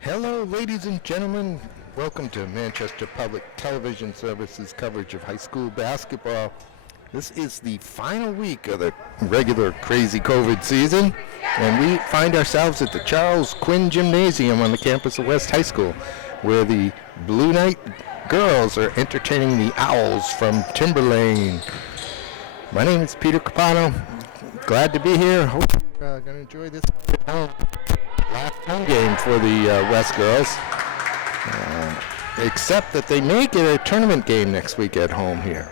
Hello, ladies and gentlemen. Welcome to Manchester Public Television Service's coverage of high school basketball. This is the final week of the regular crazy COVID season, and we find ourselves at the Charles Quinn Gymnasium on the campus of West High School, where the Blue Knight girls are entertaining the Owls from Timberlane. My name is Peter Capano. Glad to be here. Hope you're going to enjoy this last home game for the West girls, except that they may get a tournament game next week at home here.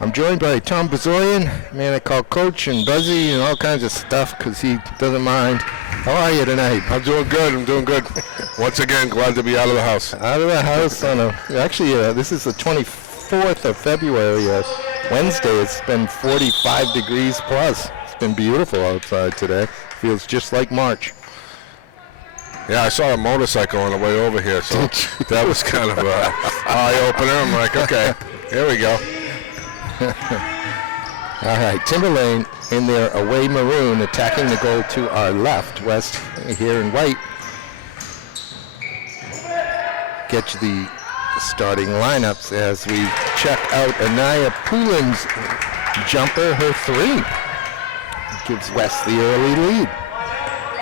I'm joined by Tom Bazoyan, man I call Coach, and Buzzy and all kinds of stuff because he doesn't mind. How are you tonight? I'm doing good. Once again, glad to be out of the house. Out of the house on this is the 24th of February, Wednesday. It's been 45 degrees plus. It's been beautiful outside today. Feels just like March. Yeah, I saw a motorcycle on the way over here, so that was kind of an eye-opener. I'm like, okay, here we go. All right, Timberlane in their away maroon, attacking the goal to our left. West here in white. Get you the starting lineups as we check out Anaya Poulin's jumper, her three. Gives West the early lead.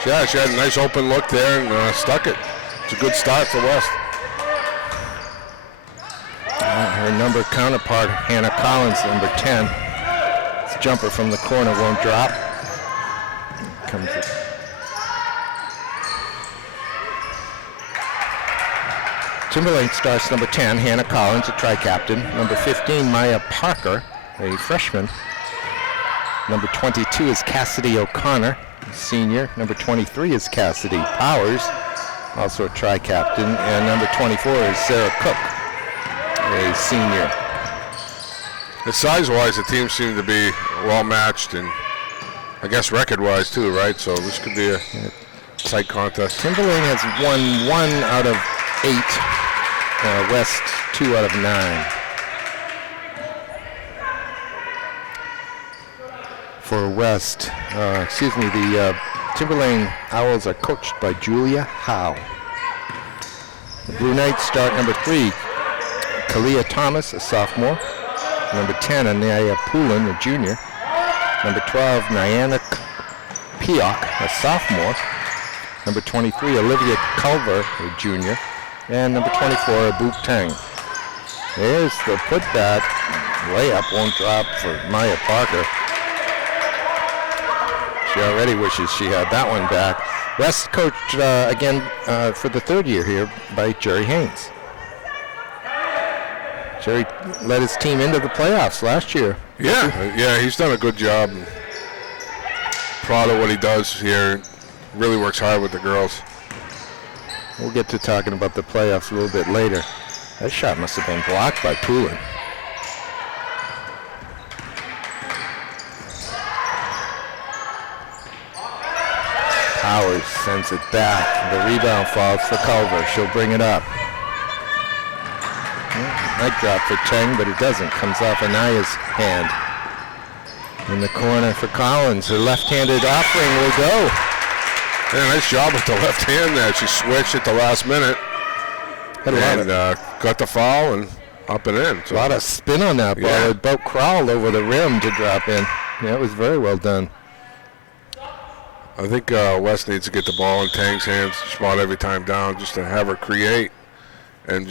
Yeah, she had a nice open look there and stuck it. It's a good start for West. Her number counterpart, Hannah Collins, number 10. This jumper from the corner won't drop. Comes it. Timberlane starts number 10, Hannah Collins, a tri-captain. Number 15, Maya Parker, a freshman. Number 22 is Cassidy O'Connor, senior. Number 23 is Cassidy Powers, also a tri-captain. And number 24 is Sarah Cook, a senior. The size-wise, the teams seem to be well-matched, and I guess record-wise too, right? So this could be a tight contest. Timberlane has won 1 out of 8, West 2 out of 9. For West, the Timberlane Owls are coached by Julia Howe. The Blue Knights start number 3, Kalia Thomas, a sophomore. Number 10, Anaya Poulin, a junior. Number 12, Nyanak Piok, a sophomore. Number 23, Olivia Culver, a junior. And number 24, Abook Tang. There's the putback. Layup won't drop for Maya Parker. She already wishes she had that one back. West coached again for the third year here by Jerry Haynes. Jerry led his team into the playoffs last year. Yeah, he's done a good job. Proud of what he does here. Really works hard with the girls. We'll get to talking about the playoffs a little bit later. That shot must have been blocked by Poulin. Powers sends it back. The rebound falls for Culver. She'll bring it up. Might drop for Cheng, but it doesn't. Comes off Anaya's hand. In the corner for Collins. Her left-handed offering will go. Yeah, nice job with the left hand there. She switched at the last minute. And got the foul and up and in. So. A lot of spin on that ball. Yeah. It about crawled over the rim to drop in. Yeah, it was very well done. I think West needs to get the ball in Tang's hands spot every time down just to have her create and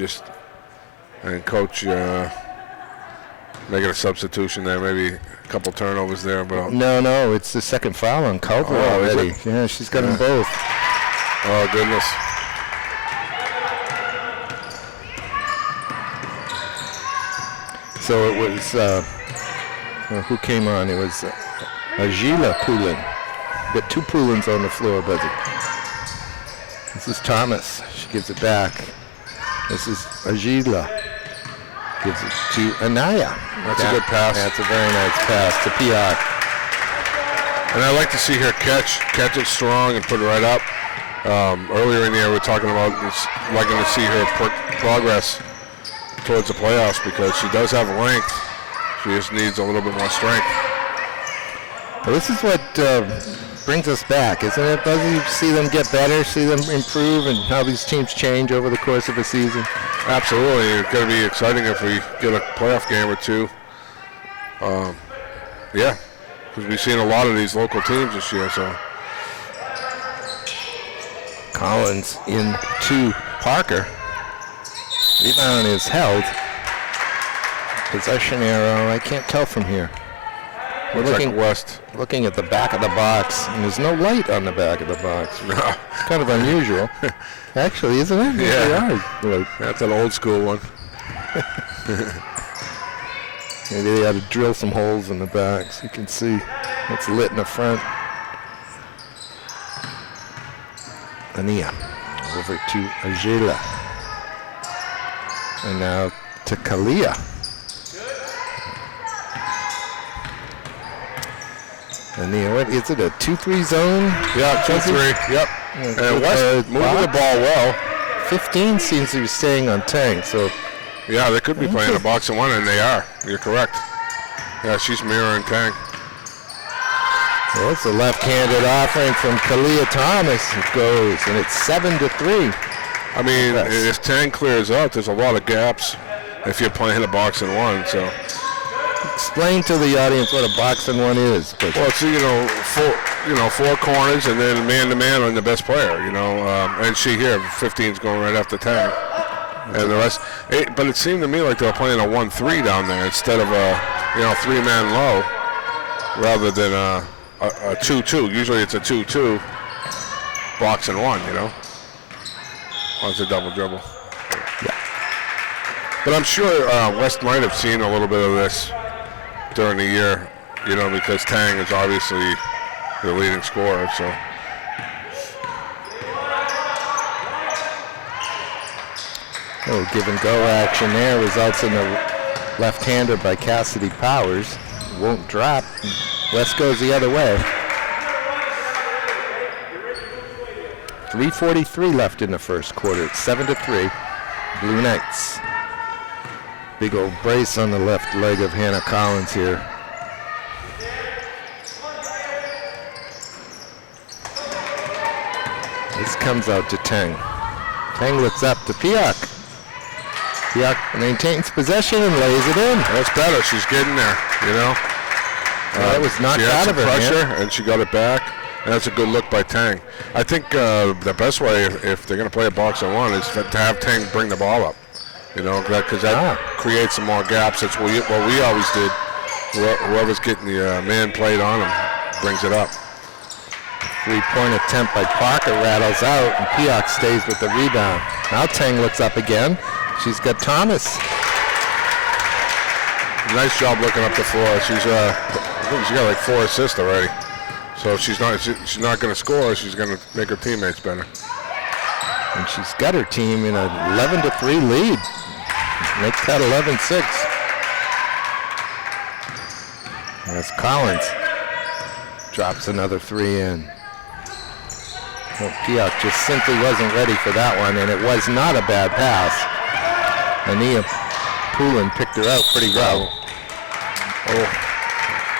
coach making a substitution there, maybe a couple turnovers there. But No, it's the second foul on Culver already. Yeah, she's got them both. Oh, goodness. So it was, who came on? It was Agila Poulin. Got two Poulins on the floor, but this is Thomas. She gives it back. This is Agila. Gives it to Anaya. That's a good pass. That's a very nice pass to Piak. And I like to see her catch it strong and put it right up. Earlier in the year, we were talking about liking to see her progress towards the playoffs because she does have length. She just needs a little bit more strength. Well, this is what brings us back, isn't it, Buzzy? You see them get better, see them improve, and how these teams change over the course of a season. Absolutely. It's going to be exciting if we get a playoff game or two. Yeah, because we've seen a lot of these local teams this year. So Collins in to Parker. Rebound is held. Possession arrow. I can't tell from here. We're looking West. Looking at the back of the box, and there's no light on the back of the box. No. It's kind of unusual. Actually, isn't it? Yeah. Really. That's an old school one. Maybe they had to drill some holes in the back so you can see what's lit in the front. Ania over to Agila. And now to Kalia. Ania, what is it, a 2-3 zone? Yeah, 2-3. Yep. And West moving the ball well. 15 seems to be staying on Tang, so. Yeah, they could be playing a box and one, and they are. You're correct. Yeah, she's mirroring Tang. Well, it's a left-handed offering from Kalia Thomas. It goes, and it's 7-3. I mean, if Tang clears out, there's a lot of gaps if you're playing a box and one. So explain to the audience what a box and one is. Well, it's four corners and then man-to-man on the best player. And she here, 15's going right after Tang, and the rest. But it seemed to me like they were playing a 1-3 down there instead of a 3-man low, rather than a 2-2. Usually it's a 2-2 box and one. Oh, it's a double dribble. Yeah. But I'm sure West might have seen a little bit of this during the year, because Tang is obviously the leading scorer. So. Give and go action there results in the left-hander by Cassidy Powers. Won't drop. West goes the other way. 3:43 left in the first quarter. It's 7-3. Blue Knights. Big old brace on the left leg of Hannah Collins here. This comes out to Tang. Tang looks up to Piak. Piak maintains possession and lays it in. That's better. She's getting there, That was knocked out of her pressure, hand. and she got it back. And that's a good look by Tang. I think the best way, if they're going to play a box and one, is to have Tang bring the ball up. Because that creates some more gaps. That's what we always did. Whoever's getting the man played on him brings it up. Three-point attempt by Parker rattles out, and Pioch stays with the rebound. Now Tang looks up again. She's got Thomas. Nice job looking up the floor. I think she's got like 4 assists already. So if she's not going to score, she's going to make her teammates better. And she's got her team in an 11-3 lead. Makes that 11-6. As Collins drops another 3 in. Well, Pioch just simply wasn't ready for that one, and it was not a bad pass. Ania Poulin picked her out pretty well. Oh,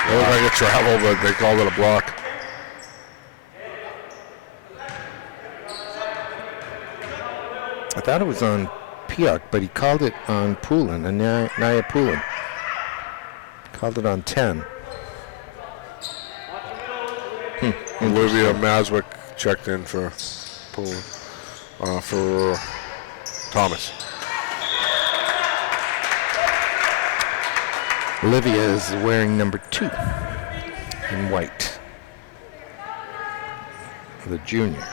it looked like a travel, but they called it a block. I thought it was on Pioch, but he called it on Poulin, Ania Poulin. Called it on 10. Olivia Maswick checked in for Poulin, for Thomas. Olivia is wearing number 2 in white. The junior.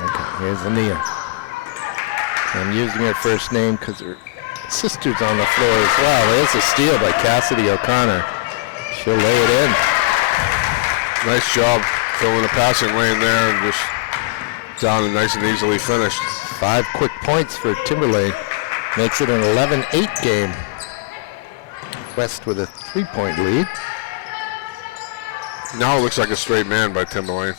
Okay, here's Ania. I'm using her first name because her sister's on the floor as well. There's a steal by Cassidy O'Connor. She'll lay it in. Nice job filling the passing lane there and just down and nice and easily finished. 5 quick points for Timberlane. Makes it an 11-8 game. West with a 3-point lead. Now it looks like a straight man by Timberlane.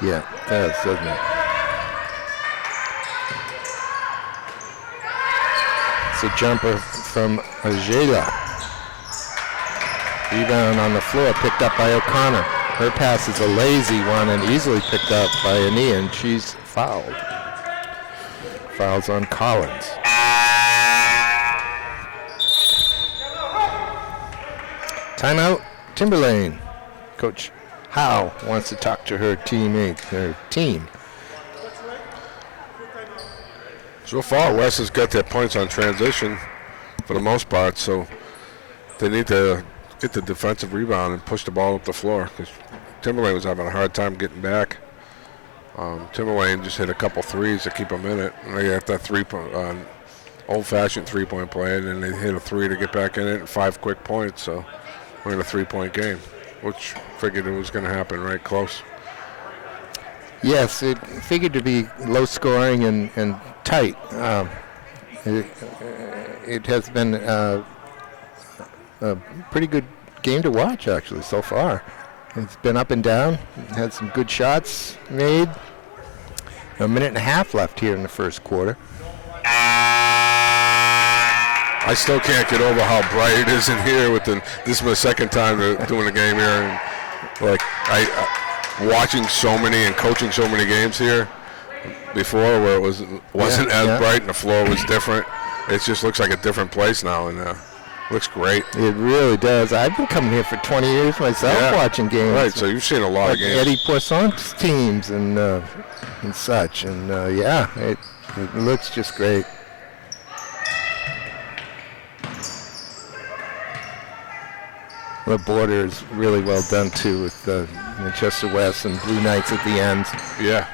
Yeah, it does, doesn't it? It's a jumper from Ajela. Rebound on the floor, picked up by O'Connor. Her pass is a lazy one and easily picked up by Ania, and she's fouled. Fouls on Collins. Timeout, Timberlane. Coach Howe wants to talk to her team. So far, West has got their points on transition for the most part, so they need to get the defensive rebound and push the ball up the floor because Timberlane was having a hard time getting back. Timberlane just hit a couple threes to keep them in it. And they got that old-fashioned three-point play, and then they hit a 3 to get back in it and 5 quick points. So we're in a 3-point game, which figured it was going to happen right close. Yes, it figured to be low scoring and tight. It has been a pretty good game to watch, actually, so far. It's been up and down. Had some good shots made. A minute and a half left here in the first quarter. I still can't get over how bright it is in here. This is my second time doing the game here, and watching so many and coaching so many games here before, where it wasn't as bright and the floor was different. It just looks like a different place now, and looks great. It really does. I've been coming here for 20 years myself, watching games. Right, so you've seen a lot of games. Eddie Poisson's teams and such, and it looks just great. The border is really well done too, with Manchester West and Blue Knights at the ends. Yeah.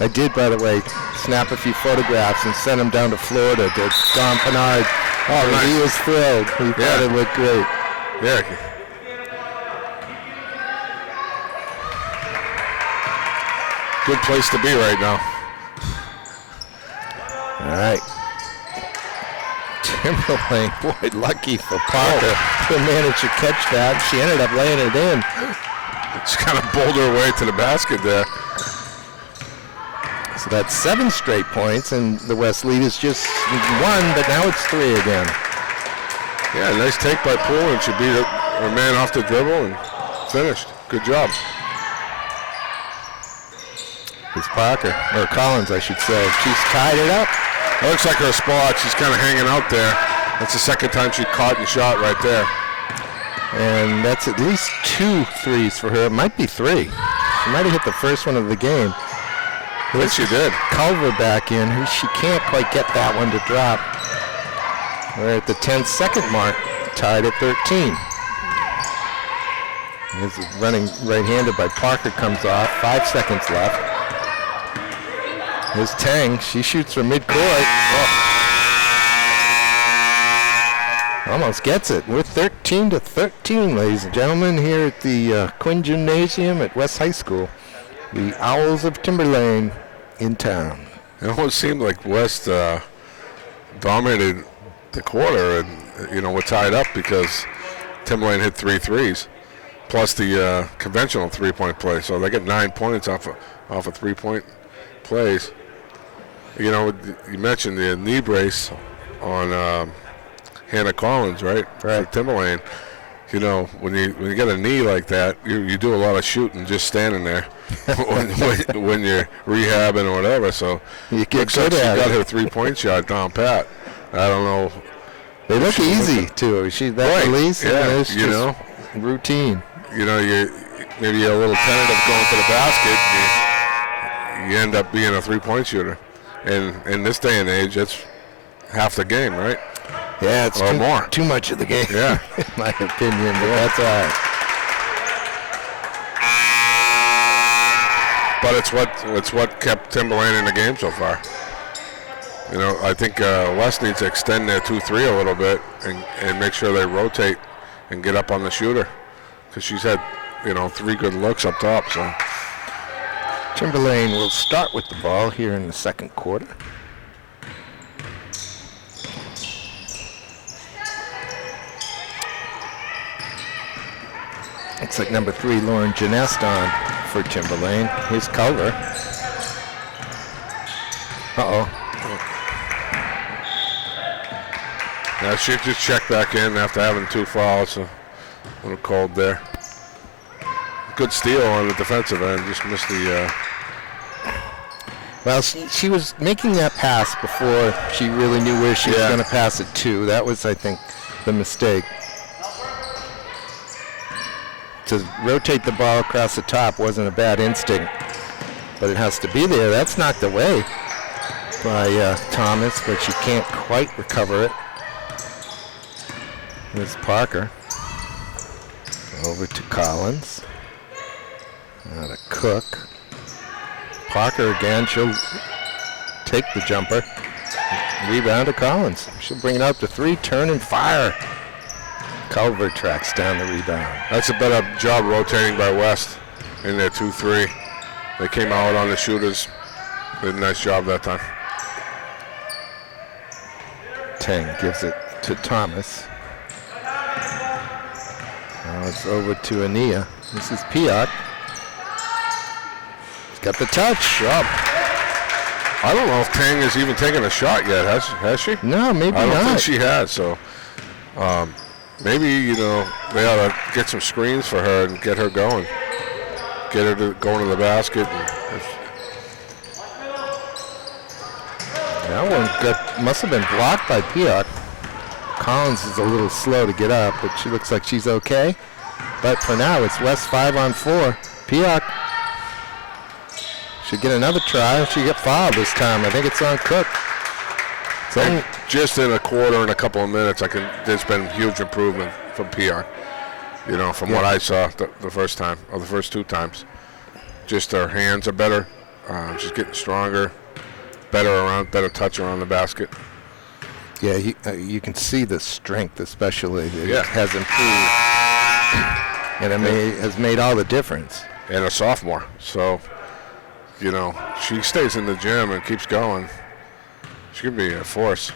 I did, by the way, snap a few photographs and send them down to Florida to Don Pinard. Oh, nice. He was thrilled. He thought it looked great. Yeah. Good place to be right now. All right. Timberlane, boy, lucky for Parker to manage to catch that. She ended up laying it in. She kind of bowled her way to the basket there. So that's 7 straight points, and the West lead is just 1, but now it's 3 again. Yeah, nice take by Poole, and she beat her man off the dribble and finished. Good job. It's Parker, or Collins, I should say. She's tied it up. It looks like her spot. She's kind of hanging out there. That's the second time she caught and shot right there. And that's at least 2 threes for her. It might be 3. She might have hit the first one of the game. I think she did. Culver back in. She can't quite get that one to drop. We're at the 10-second mark, tied at 13. This is running right-handed by Parker, comes off. 5 seconds left. Here's Tang. She shoots from midcourt. Oh. Almost gets it. We're 13-13, ladies and gentlemen, here at the Quinn Gymnasium at West High School. The Owls of Timberlane in town. It almost seemed like West dominated the quarter, and we're tied up because Timberlane hit 3 threes, plus the conventional 3-point play. So they get 9 points off of 3-point plays. You mentioned the knee brace on Hannah Collins, right? For Timberlane. When you get a knee like that, you do a lot of shooting just standing there when you're rehabbing or whatever. So you get good at she got it. her 3-point shot down pat. I don't know. They look easy too. She's that release, yeah, it's just routine. Maybe you're a little tentative going to the basket. You end up being a 3-point shooter, and in this day and age, that's half the game, right? Yeah, it's too much of the game. Yeah, in my opinion, but that's all right. But it's what kept Timberlane in the game so far. I think West needs to extend their 2-3 a little bit and make sure they rotate and get up on the shooter, because she's had 3 good looks up top. So Timberlane will start with the ball here in the second quarter. Looks like number 3, Lauren Janest on for Timberlane. Here's Culver. Uh-oh. Now she just checked back in after having 2 fouls. So a little cold there. Good steal on the defensive end. Just missed the... Well, she was making that pass before she really knew where she was going to pass it to. That was, I think, the mistake. To rotate the ball across the top wasn't a bad instinct, but it has to be there. That's knocked away by Thomas, but she can't quite recover it. Here's Parker. Over to Collins. Now to Cook. Parker again. She'll take the jumper. Rebound to Collins. She'll bring it out to 3, turn and fire. Culver tracks down the rebound. That's a better job rotating by West in their 2-3. They came out on the shooters. Did a nice job that time. Tang gives it to Thomas. Now it's over to Ania. This is Piot. He's got the touch. Up. I don't know if Tang has even taken a shot yet. Has she? No, maybe not. I don't think she has. So maybe they ought to get some screens for her and get her going. Get her to going to the basket. That one must have been blocked by Piot. Collins is a little slow to get up, but she looks like she's okay. But for now, it's West 5-on-4. Piot should get another try. She get fouled this time. I think it's on Cook. Just in a quarter and a couple of minutes, there's been huge improvement from Piot. From what I saw the first time, or the first 2 times. Just her hands are better. She's getting stronger. Better touch around the basket. Yeah, you can see the strength, especially. It has improved, and it has made all the difference. And a sophomore, so she stays in the gym and keeps going. She could be a force.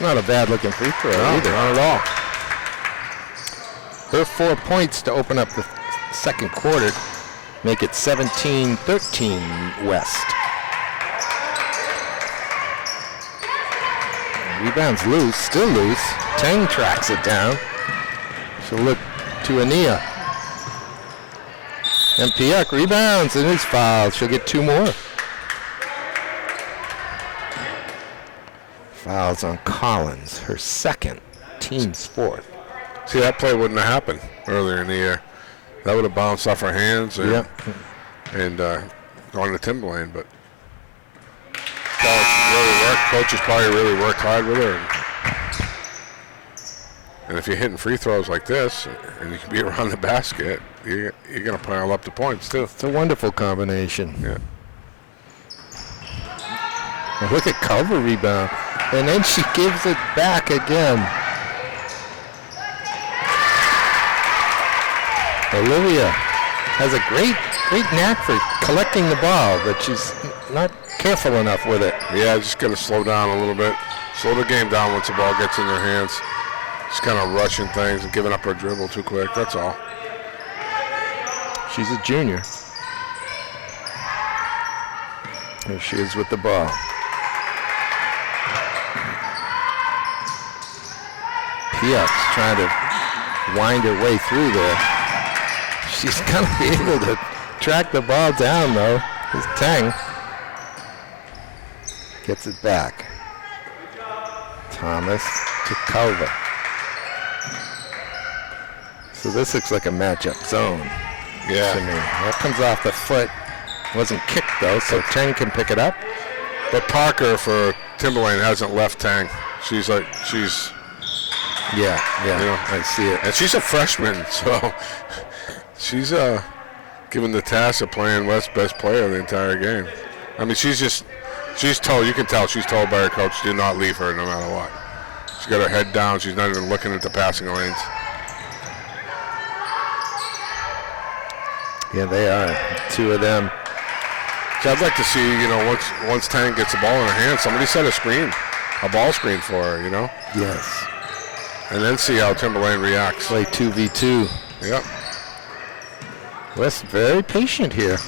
Not a bad looking free throw either. Not at all. Her 4 points to open up the second quarter. Make it 17-13 West. Rebound's loose, still loose. Tang tracks it down. She'll look to Ania. And Piot rebounds and is fouled. She'll get 2 more. Fouls on Collins, her second, team's 4th. See, that play wouldn't have happened earlier in the year That would have bounced off her hands Yep. and gone to Timberlane. But really worked. Coaches probably really worked hard with her. And if you're hitting free throws like this and you can be around the basket, you're going to pile up the points too. It's a wonderful combination. Yeah. Well, look at Culver rebound. And then she gives it back again. Olivia has a great knack for collecting the ball, but she's not careful enough with it. Yeah, just got to slow down a little bit. Slow the game down once the ball gets in their hands. Just kind of rushing things and giving up her dribble too quick. That's all. She's a junior. Here she is with the ball. Piot's trying to wind her way through there. She's going to be able to track the ball down, though. This Tang gets it back. Thomas to Culver. So this looks like a matchup zone. Yeah. To me. That comes off the foot. Wasn't kicked, though, so Tang can pick it up. But Parker for Timberlane hasn't left Tang. Yeah, you know, I see it. and she's a freshman, so she's given the task of playing West's best player the entire game. I mean, she's told, you can tell she's told by her coach, do not leave her no matter what. She's got her head down. She's not even looking at the passing lanes. Yeah, they are. Two of them. So I'd like to see, you know, once Tang gets the ball in her hand, somebody set a ball screen for her, you know? Yes. And then see how Timberlane reacts. Play 2v2. Yep. West very patient here.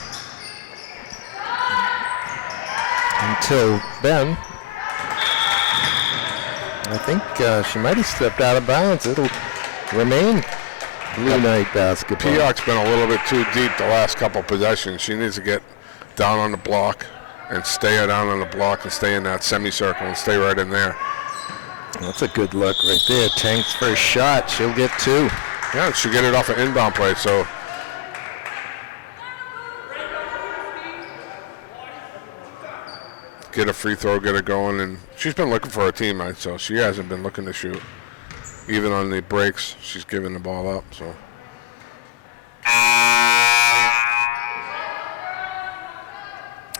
Until then, I think she might have stepped out of bounds. It'll remain Blue Knight basketball. Piot's been a little bit too deep the last couple possessions. She needs to get down on the block and stay down on the block and stay in that semicircle and stay right in there. That's a good look right there. Tang's first shot. She'll get two. Yeah, she'll get it off an inbound play, so. Get a free throw, get it going, and she's been looking for her teammate, so she hasn't been looking to shoot. Even on the breaks, she's giving the ball up, so.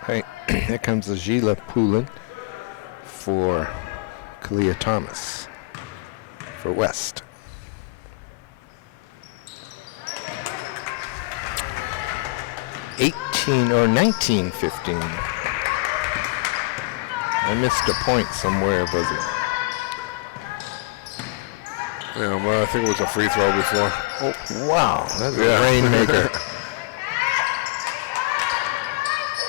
Hey, here comes the Gila Poulin for Kalia Thomas for West. Or 19-15. I missed a point somewhere, was it? Yeah, well, I think it was a free throw before. Oh, wow, that's a rainmaker.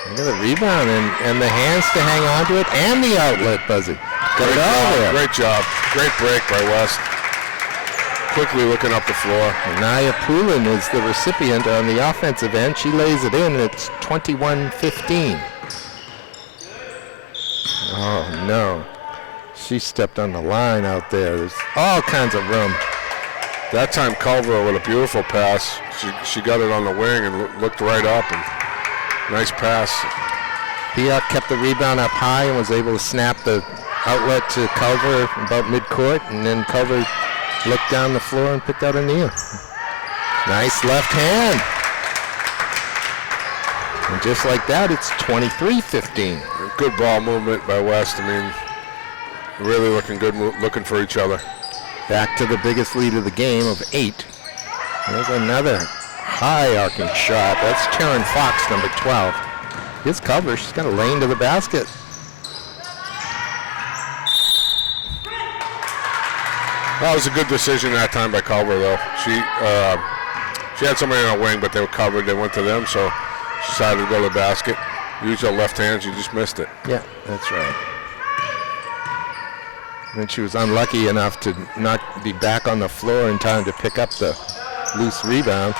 Look at the rebound and the hands to hang on to it and the outlet, Buzzy. Got it all there. Great job. Great break by West. Quickly looking up the floor. Naya Poulin is the recipient on the offensive end. She lays it in, and it's 21-15. Oh, no. She stepped on the line out there. There's all kinds of room. That time Culver with a beautiful pass. She got it on the wing and looked right up. And nice pass. Piot kept the rebound up high and was able to snap the outlet to Culver about midcourt, and then Culver looked down the floor and picked out a kneel. Nice left hand. And just like that, it's 23-15. Good ball movement by West. I mean, really looking good, looking for each other. Back to the biggest lead of the game of 8. There's another high arcing shot. That's Taryn Fox, number 12. Here's Culver. She's got a lane to the basket. That was a good decision that time by Culver, though. She had somebody on the wing, but they were covered. They went to them, so she decided to go to the basket. Use her left hand. She just missed it. Yeah, that's right. And she was unlucky enough to not be back on the floor in time to pick up the loose rebound.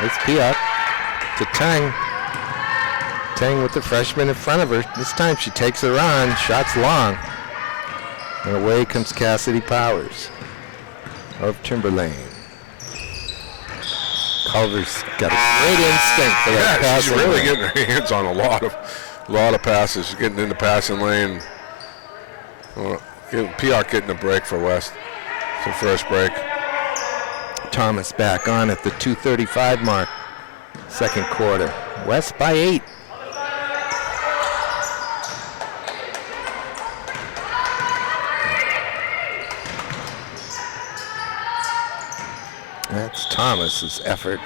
It's Piot to Tang. Tang with the freshman in front of her. This time she takes her on. Shot's long. And away comes Cassidy Powers of Timberlane. Culver's got a great instinct for that pass. She's really getting her hands on a lot of passes. She's getting in the passing lane. PR getting a break for West. It's the first break. Thomas back on at the 2:35 mark. Second quarter. West by 8. That's Thomas's effort.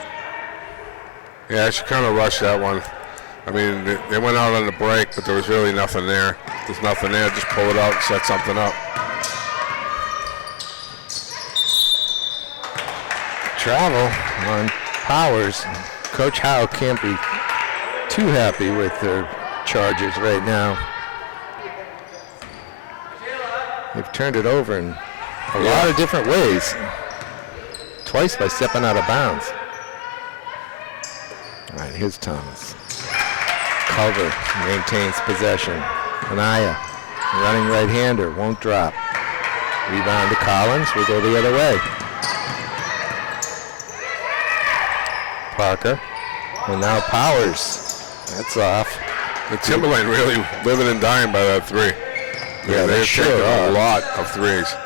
Yeah, she kind of rushed that one. I mean, they went out on the break, but there was really nothing there. There's nothing there. Just pull it out and set something up. Travel on Powers. Coach Howe can't be too happy with their Chargers right now. They've turned it over in a lot of different ways. Twice by stepping out of bounds. All right, here's Thomas. Culver maintains possession. Anaya, running right-hander, won't drop. Rebound to Collins, will go the other way. Parker, and now Powers. That's off. The Timberlane really living and dying by that three. Yeah, they're sure taking are. a lot of threes.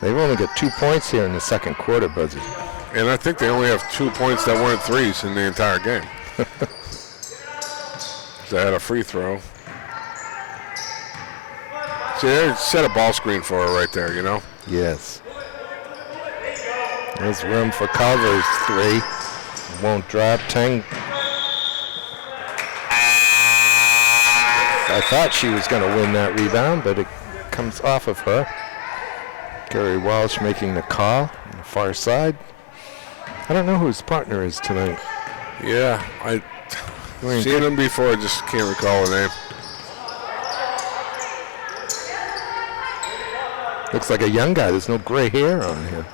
They've only got 2 points here in the second quarter, Buzzy. And I think they only have 2 points that weren't threes in the entire game. They had a free throw. See, they set a ball screen for her right there, you know? Yes. There's room for Culver's three. Won't drop. Tang. I thought she was going to win that rebound, but it comes off of her. Gary Walsh making the call on the far side. I don't know who his partner is tonight. Yeah, I've seen him before. I just can't recall the name. Looks like a young guy. There's no gray hair on him.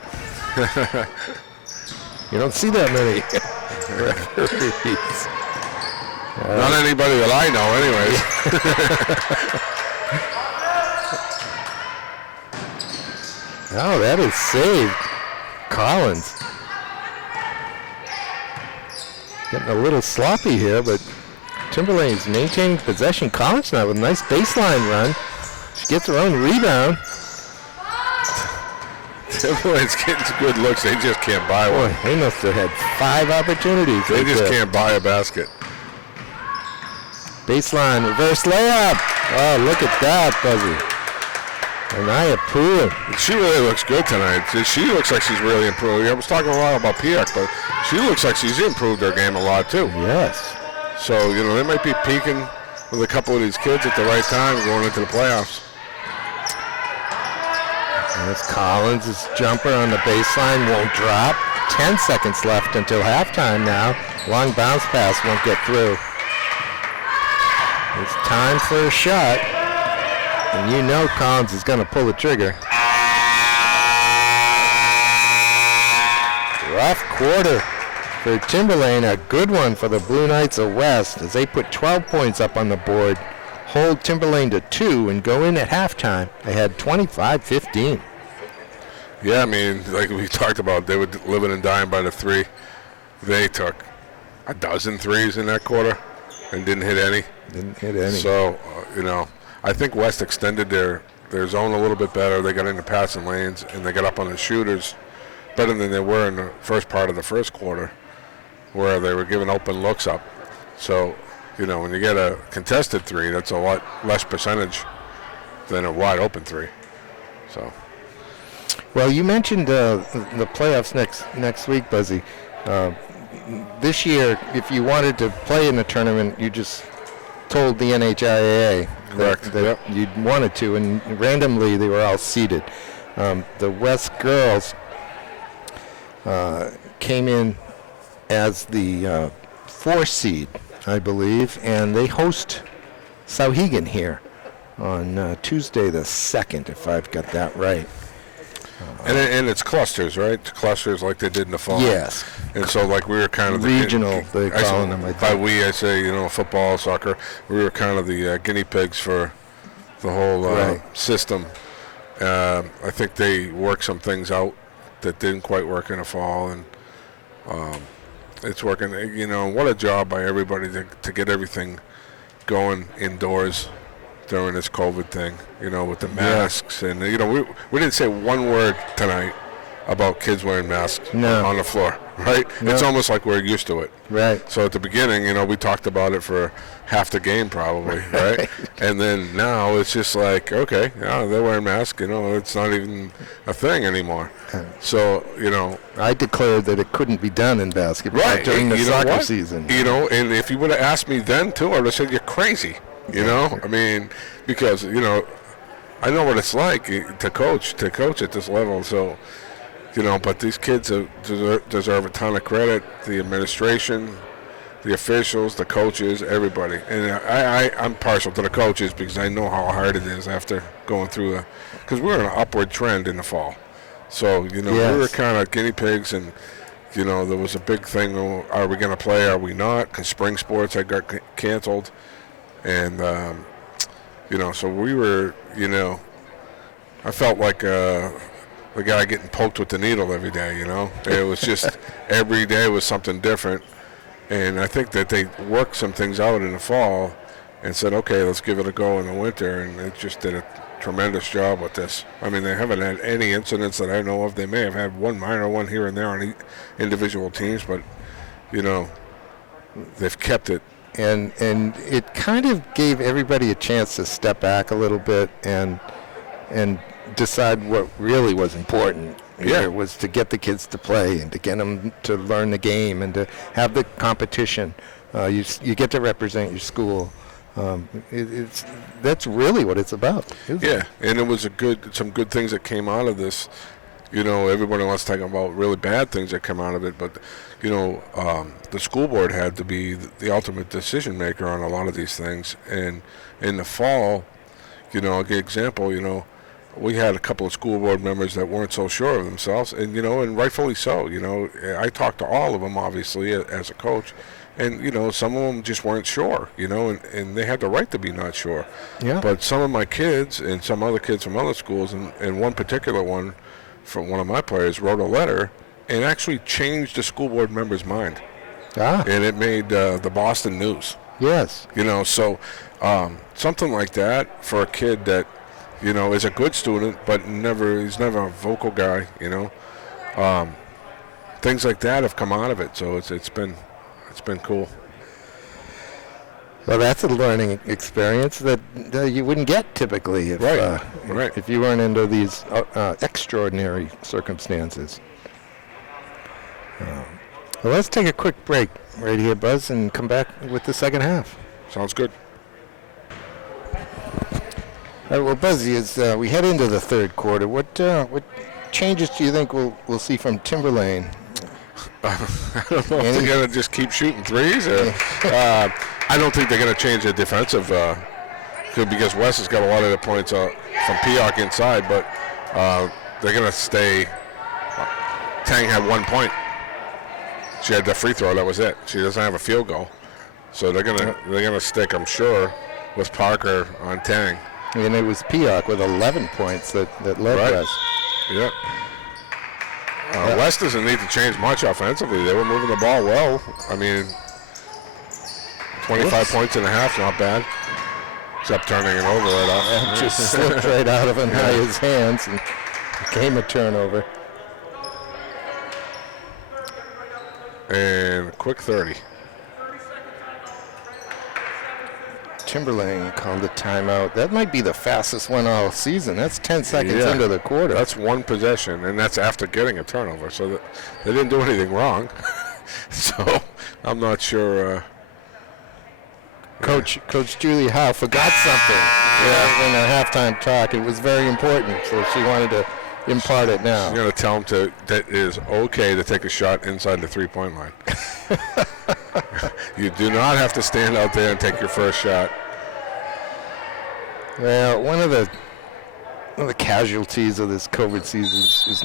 You don't see that many referees. Not anybody that I know, anyways. Oh, that is saved. Collins. Getting a little sloppy here, but Timberlane's maintaining possession. Collins now with a nice baseline run. She gets her own rebound. Timberlane's getting some good looks. They just can't buy one. Boy, they must have had 5 opportunities. They just can't buy a basket. Baseline, reverse layup. Oh, look at that, Buzzy. Anaya Poole. She really looks good tonight. She looks like she's really improved. I was talking a lot about Piak, but she looks like she's improved her game a lot, too. Yes. So, you know, they might be peaking with a couple of these kids at the right time going into the playoffs. That's Collins' jumper on the baseline, won't drop. 10 seconds left until halftime now. Long bounce pass won't get through. It's time for a shot. And you know Collins is going to pull the trigger. Rough quarter for Timberlane. A good one for the Blue Knights of West as they put 12 points up on the board, hold Timberlane to 2, and go in at halftime. They had 25-15. Yeah, I mean, like we talked about, they were living and dying by the three. They took a dozen threes in that quarter and didn't hit any. Didn't hit any. So, you know, I think West extended their zone a little bit better. They got into passing lanes, and they got up on the shooters better than they were in the first part of the first quarter, where they were giving open looks up. So, you know, when you get a contested three, that's a lot less percentage than a wide open three. So. Well, you mentioned the playoffs next week, Buzzy. This year, if you wanted to play in the tournament, you just told the NHIAA that you wanted to, and randomly they were all seeded. The West girls came in as the 4 seed, I believe, and they host Sauhegan here on Tuesday the 2nd, if I've got that right. And it's clusters, right? It's clusters like they did in the fall. Yes. And so, like, we were kind of regional, they call them. By we, I say, you know, football, soccer. We were kind of the guinea pigs for the whole system. I think they worked some things out that didn't quite work in the fall, and It's working. You know, what a job by everybody to get everything going indoors during this COVID thing. You know, with the masks and you know, we didn't say one word tonight about kids wearing masks on the floor, right? No. It's almost like we're used to it. Right. So at the beginning, you know, we talked about it for half the game probably, right? And then now it's just like, okay, yeah, they're wearing masks, you know, it's not even a thing anymore. So, you know. I declared that it couldn't be done in basketball during the soccer season. You know, and if you would have asked me then, too, I would have said, you're crazy, you know? I mean, because, you know, I know what it's like to coach at this level, so. You know, but these kids deserve a ton of credit. The administration, the officials, the coaches, everybody. And I'm partial to the coaches because I know how hard it is after going through because we're in an upward trend in the fall. So, you know, we were kind of guinea pigs and, you know, there was a big thing, are we going to play, are we not? Because spring sports had got canceled. And, you know, so we were, you know, I felt like the guy getting poked with the needle every day, you know. It was just every day was something different. And I think that they worked some things out in the fall and said, okay, let's give it a go in the winter. And they just did a tremendous job with this. I mean, they haven't had any incidents that I know of. They may have had one minor one here and there on individual teams, but, you know, they've kept it. And it kind of gave everybody a chance to step back a little bit and decide what really was important. It was to get the kids to play and to get them to learn the game and to have the competition. You get to represent your school. That's really what it's about. Yeah, and it was some good things that came out of this. You know, everybody wants to talk about really bad things that come out of it, but you know, the school board had to be the ultimate decision maker on a lot of these things. And in the fall, you know, a good example, you know, we had a couple of school board members that weren't so sure of themselves, and you know, and rightfully so. You know, I talked to all of them, obviously, as a coach, and you know, some of them just weren't sure. You know, and they had the right to be not sure. Yeah. But some of my kids and some other kids from other schools, and one particular one from one of my players wrote a letter and actually changed the school board member's mind. And it made the Boston news. Yes. You know, so something like that for a kid that, you know, is a good student, but he's never a vocal guy, you know. Things like that have come out of it, so it's been cool. Well, that's a learning experience that you wouldn't get typically if you weren't under these extraordinary circumstances. Well, let's take a quick break right here, Buzz, and come back with the second half. Sounds good. All right, well, Buzzy, as we head into the third quarter, what changes do you think we'll see from Timberlane? I don't know if they're going to just keep shooting threes. I don't think they're going to change their defensive because Wes has got a lot of the points from Pioch inside, but they're going to stay. Tang had 1 point. She had the free throw. That was it. She doesn't have a field goal, so they're gonna stick, I'm sure, with Parker on Tang. And it was Pioch with 11 points that led West. Yeah. West doesn't need to change much offensively. They were moving the ball well. I mean, 25 points and a half, not bad. Except turning it over right off. It just slipped right out of Anaya's hands and became a turnover. And a quick 30. Timberlane called a timeout. That might be the fastest one all season. That's 10 seconds into the quarter. That's one possession, and that's after getting a turnover. So they didn't do anything wrong. So I'm not sure. Coach Julie Howe forgot something in her halftime talk. It was very important, so she wanted to impart it now. She's going to tell them that it is okay to take a shot inside the three-point line. You do not have to stand out there and take your first shot. Well, one of the casualties of this COVID season is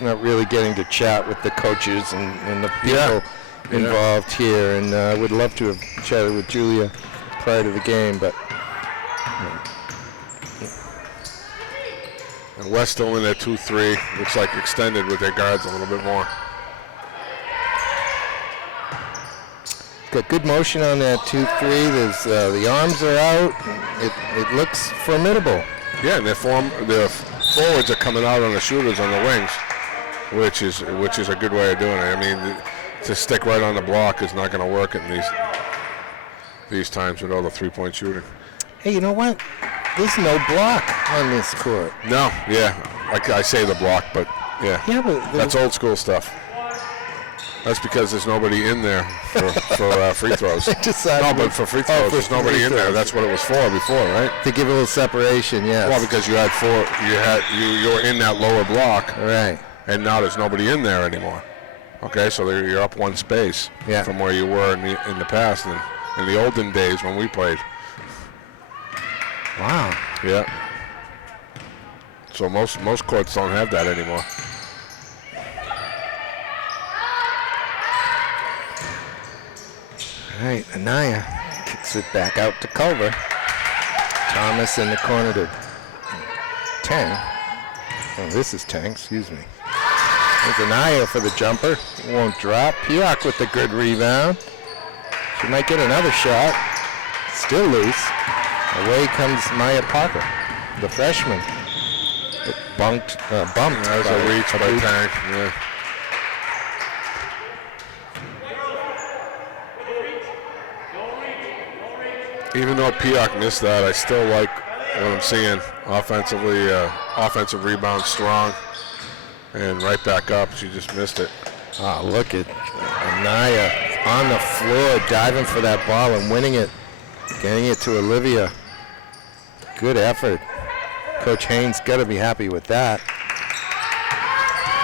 not really getting to chat with the coaches and the people involved here. And I would love to have chatted with Julia prior to the game, but. And West still in at 2-3. Looks like extended with their guards a little bit more. got good motion on that 2-3. There's the arms are out. It looks formidable. Yeah, and their forwards are coming out on the shooters on the wings, which is a good way of doing it. I mean, to stick right on the block is not going to work in these times with all the three-point shooting. Hey, you know what? There's no block on this court. No, yeah, I say the block, but yeah, but that's old school stuff. That's because there's nobody in there for free throws. No, but for free throws, there's nobody in there. That's what it was for before, right? To give a little separation, yes. Well, because you had you were in that lower block, right? And now there's nobody in there anymore. Okay, so you're up one space from where you were in the past and in the olden days when we played. Wow. Yeah. So most courts don't have that anymore. All right, Anaya kicks it back out to Culver. Thomas in the corner to Tang. Oh, this is Tang, excuse me. There's Anaya for the jumper. Won't drop. Pioch with the good rebound. She might get another shot. Still loose. Away comes Maya Parker, the freshman. Bumped. That was a reach by Tang. Yeah. Even though Pioch missed that, I still like what I'm seeing offensively. Offensive rebound strong, and right back up. She just missed it. Oh, look at Anaya on the floor, diving for that ball and winning it, getting it to Olivia. Good effort. Coach Haynes got to be happy with that.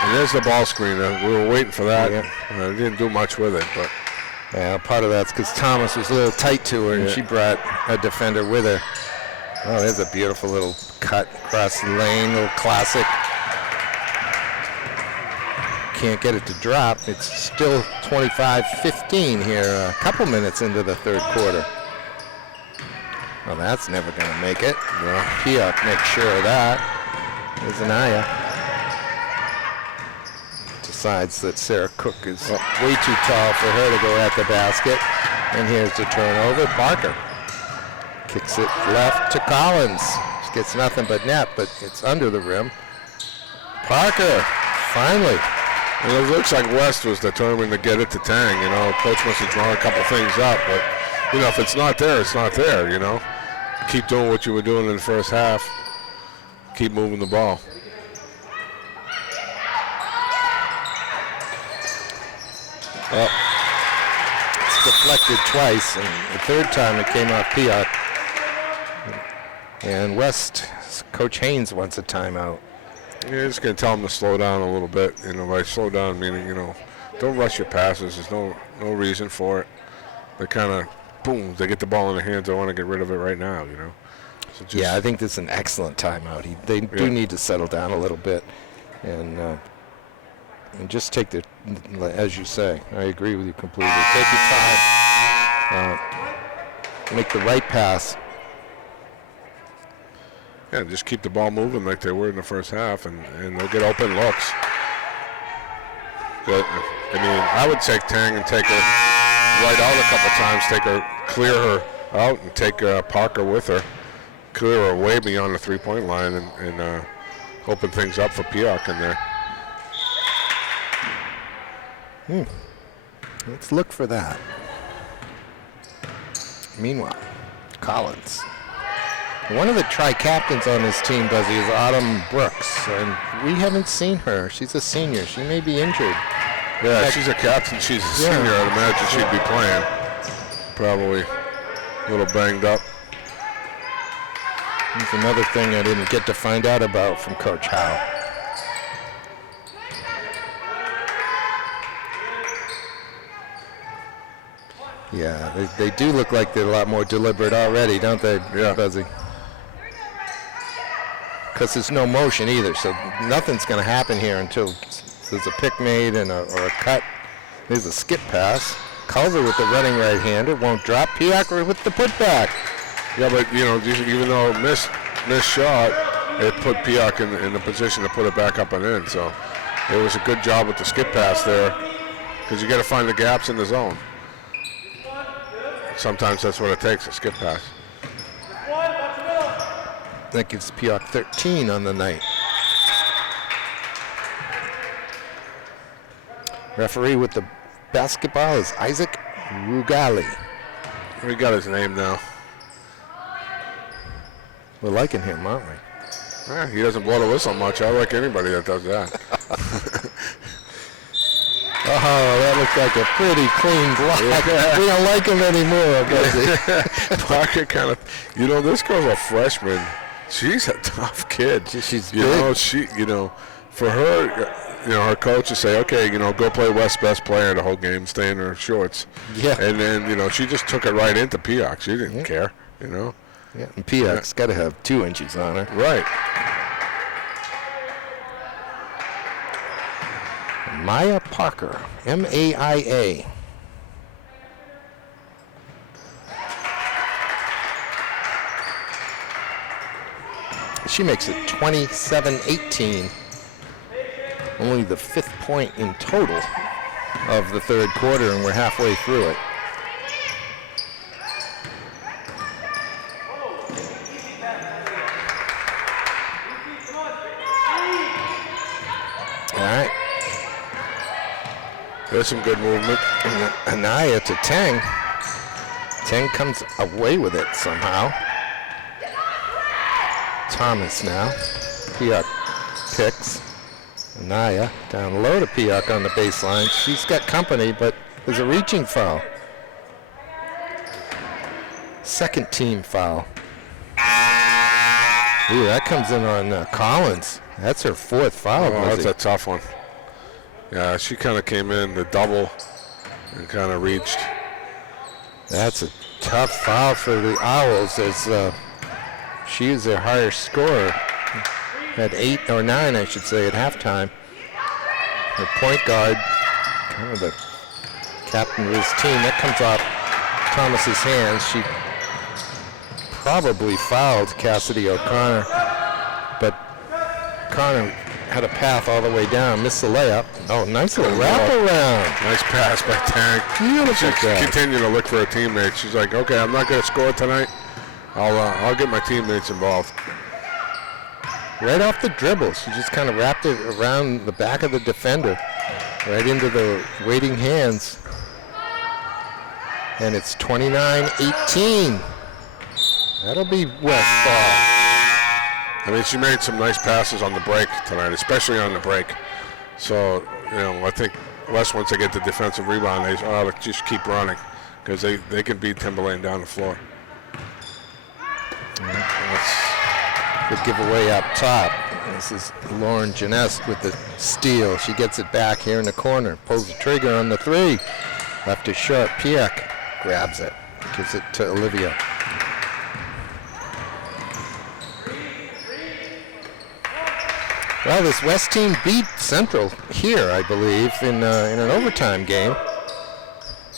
And there's the ball screen. We were waiting for that. Yeah. Didn't do much with it, but. Yeah, part of that's because Thomas was a little tight to her, and she brought a defender with her. Oh, there's a beautiful little cut across the lane, little classic. Can't get it to drop. It's still 25-15 here, a couple minutes into the third quarter. Well, that's never going to make it. No. Pioch makes sure of that. There's Anaya. Decides that Sarah Cook is way too tall for her to go at the basket. And here's the turnover. Parker kicks it left to Collins. She gets nothing but net, but it's under the rim. Parker, finally. And it looks like West was determined to get it to Tang. You know, coach must have drawn a couple things up, but you know, if it's not there, it's not there. You know, keep doing what you were doing in the first half. Keep moving the ball. It's deflected twice, and the third time it came off Pioch. And West, Coach Haynes wants a timeout. Yeah, just going to tell them to slow down a little bit. You know, by slow down meaning, you know, don't rush your passes. There's no reason for it. They kind of, boom, they get the ball in their hands. I want to get rid of it right now, you know. So yeah, I think this is an excellent timeout. They do need to settle down a little bit and just take the, as you say, I agree with you completely. Take your time, make the right pass. Yeah, just keep the ball moving like they were in the first half, and they'll get open looks. But, I mean, I would take Tang and take her right out a couple times, clear her out, and take Parker with her, clear her way beyond the three-point line, and open things up for Pioch in there. Let's look for that. Meanwhile, Collins. One of the tri-captains on this team, Buzzy, is Autumn Brooks, and we haven't seen her. She's a senior. She may be injured. Yeah, she's a captain. She's a senior. I'd imagine she'd be playing. Probably a little banged up. There's another thing I didn't get to find out about from Coach Howe. Yeah, they do look like they're a lot more deliberate already, don't they, Buzzy? Because there's no motion either, so nothing's going to happen here until there's a pick made or a cut. There's a skip pass. Culver with the running right-hander won't drop. Pioch with the putback. Yeah, but you know, even though it missed shot, it put Pioch in the position to put it back up and in. So it was a good job with the skip pass there, because you got to find the gaps in the zone. sometimes that's what it takes, a skip pass. That gives Peoc 13 on the night. Referee with the basketball is Isaac Rugali. We got his name now. We're liking him, aren't we? Yeah, he doesn't blow the whistle much. I like anybody that does that. Oh, that looked like a pretty clean block. Yeah. We don't like him anymore, does he? Parker kind of, this girl's a freshman. She's a tough kid. She's big. For her, her coach would say, okay, go play West's best player the whole game, stay in her shorts. Yeah. And then, she just took it right into Peoc. She didn't care, Yeah, and Peoc's got to have 2 inches on her. Right. Maya Parker, M-A-I-A. She makes it 27-18. Only the 5th point in total of the 3rd quarter, and we're halfway through it. All right. There's some good movement. Anaya to Tang. Tang comes away with it somehow. Thomas now. Peoc picks. Anaya down low to Peoc on the baseline. She's got company, but there's a reaching foul. Second team foul. Ooh, that comes in on Collins. That's her 4th foul. Oh, that's a tough one. Yeah, she kind of came in the double and kind of reached. That's a tough foul for the Owls, as she is their higher scorer. Had 8 or 9, I should say, at halftime. Her point guard, kind of the captain of his team, that comes off Thomas's hands. She probably fouled Cassidy O'Connor, but O'Connor had a path all the way down, missed the layup. Oh, nice little wraparound. Nice pass by Tang. Beautiful She continued to look for her teammates. She's like, okay, I'm not going to score tonight. I'll get my teammates involved. Right off the dribble, she just kind of wrapped it around the back of the defender, right into the waiting hands. And it's 29-18. That'll be West ball. I mean, she made some nice passes on the break tonight, especially on the break. So, I think West, once they get the defensive rebound, they just keep running, because they can beat Timberlane down the floor. Good giveaway up top. This is Lauren Janess with the steal. She gets it back here in the corner. Pulls the trigger on the 3. Left is short. Peoc grabs it. Gives it to Olivia. Well, this West team beat Central here, I believe, in an overtime game.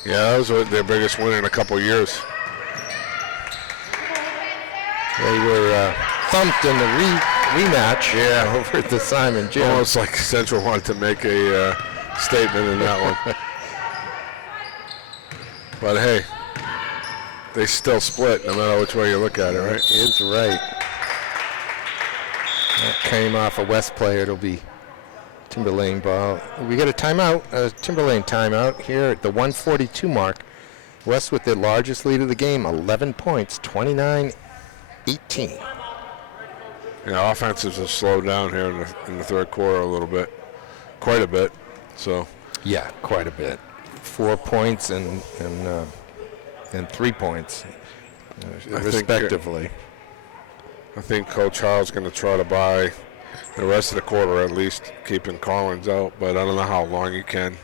Yeah, that was their biggest win in a couple of years. They were thumped in the rematch over at the Simon Gym. Almost like Central wanted to make a statement in that one. But hey, they still split no matter which way you look at it, right? It's right. That came off a West player. It'll be Timberlane ball. We got a timeout, Timberlane timeout here at the 142 mark. West with their largest lead of the game, 11 points, 29-18. Yeah, offenses have slowed down here in the 3rd quarter a little bit, quite a bit. So. Yeah, quite a bit. 4 points and 3 points, respectively. I think Coach Howell's going to try to buy the rest of the quarter, at least keeping Collins out, but I don't know how long he can.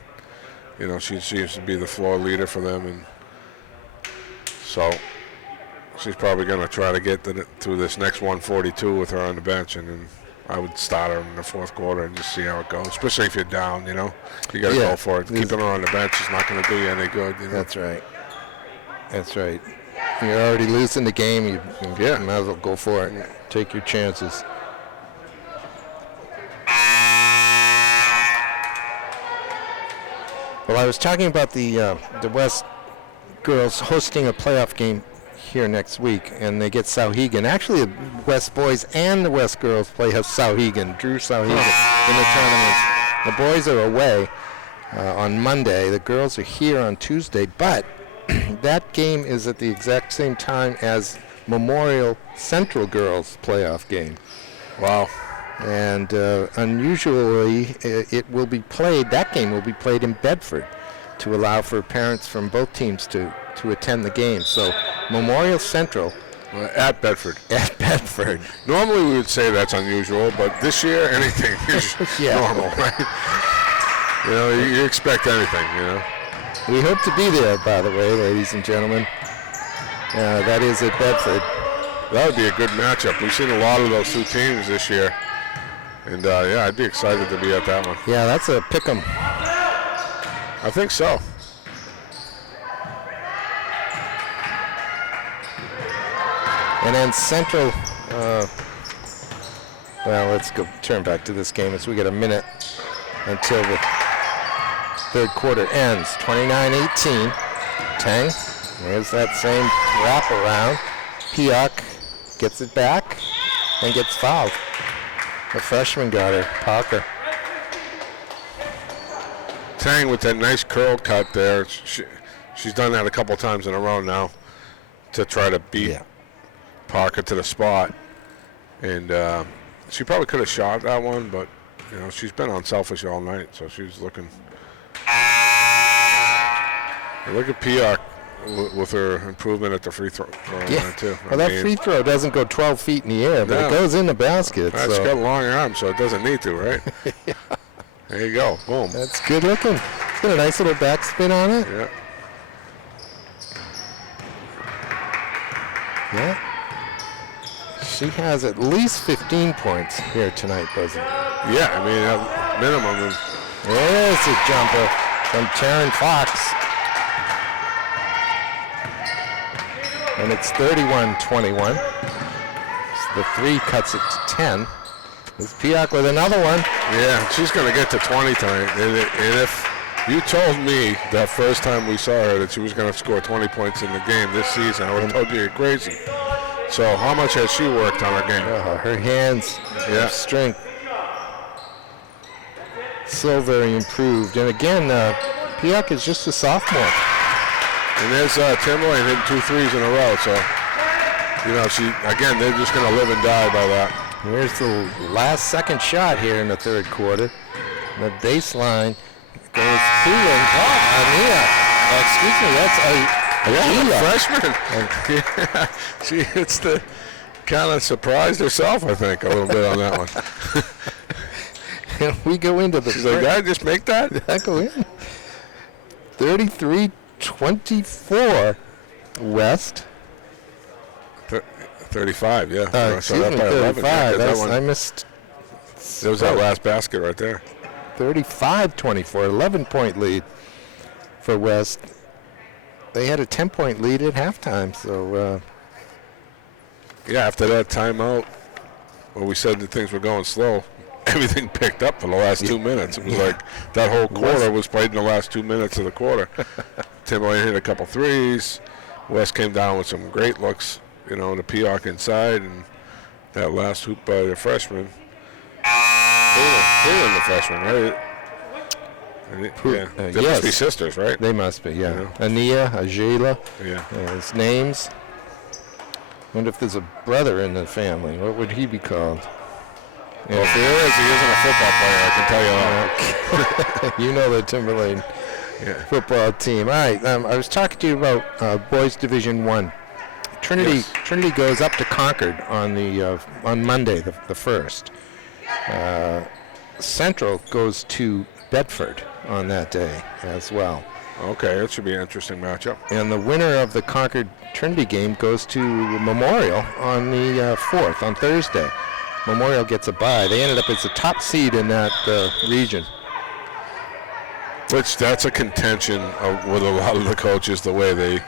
She seems to be the floor leader for them, and so she's probably going to try to get through this next 142 with her on the bench, and then I would start her in the 4th quarter and just see how it goes, especially if you're down, you got to go for it. Keeping her on the bench is not going to do you any good. That's right. That's right. You're already losing the game. You might as well go for it and take your chances. Well, I was talking about the West girls hosting a playoff game here next week, and they get Sauhegan. Actually, the West boys and the West girls play Sauhegan, Drew Sauhegan in the tournament. The boys are away on Monday. The girls are here on Tuesday, but that game is at the exact same time as Memorial Central girls playoff game. Wow. And unusually, it will be played, that game will be played in Bedford to allow for parents from both teams to attend the game. So Memorial Central. At Bedford. At Bedford. Normally we would say that's unusual, but this year anything is normal, right? You know, you expect anything, you know. We hope to be there, by the way, ladies and gentlemen. That is at Bedford. That would be a good matchup. We've seen a lot of those two teams this year. And, yeah, I'd be excited to be at that one. Yeah, that's a pick 'em. I think so. And then Central, well, let's go turn back to this game as we get a minute until the third quarter ends. 29-18. Tang, there's that same wraparound. Pioch gets it back and gets fouled. The freshman got her, Parker. Tang with that nice curl cut there. She's done that a couple times in a row now to try to beat Parker to the spot. And she probably could have shot that one, but, you know, she's been unselfish all night, so she's looking. And look at Pioch with her improvement at the free throw line, too. Well, that free throw doesn't go 12 feet in the air, but it goes in the basket. That's got long arms, so it doesn't need to, right? Yeah. There you go. Boom. That's good looking. It's got a nice little backspin on it. Yeah. Yeah. She has at least 15 points here tonight, Buzzy. Yeah, I mean, at minimum. There's a jumper from Taryn Fox. And it's 31-21. So the three cuts it to 10. There's Pioch with another one. Yeah, she's going to get to 20 tonight. And if you told me that first time we saw her that she was going to score 20 points in the game this season, I would have told you you're crazy. So how much has she worked on her game? Her hands, her strength, so very improved. And again, Pioch is just a sophomore. And there's Timberlane hitting 2 threes in a row. So, you know, they're just going to live and die by that. Here's the last second shot here in the third quarter. The baseline goes Cooling. Ania. Excuse me, that's freshman. She hits the kind of surprised herself, I think, a little bit on that one. We go into the. She's like, did I just make that? I go in. 33-24 West. 35, yeah. Excuse me, 35. I missed. There was that last basket right there. 35-24, 11-point lead for West. They had a 10-point lead at halftime, so. Yeah, after that timeout, where we said that things were going slow, everything picked up for the last 2 minutes. It was like that whole quarter was played in the last 2 minutes of the quarter. Timberlane hit a couple threes. West came down with some great looks, you know, the Pioch inside, and that last hoop by the freshman. Cooling, the freshman, right? They must be sisters, right? They must be, yeah. Ania, Ajela. Yeah. His names. Wonder if there's a brother in the family. What would he be called? Well, if there is, he isn't a football player, I can tell you that. You know the Timberlane football team. All right, I was talking to you about boys Division I. Trinity goes up to Concord on Monday, the 1st. Central goes to Bedford on that day as well. Okay, that should be an interesting matchup. And the winner of the Concord Trinity game goes to Memorial on the 4th, on Thursday. Memorial gets a bye. They ended up as the top seed in that region. Which that's a contention with a lot of the coaches, the way they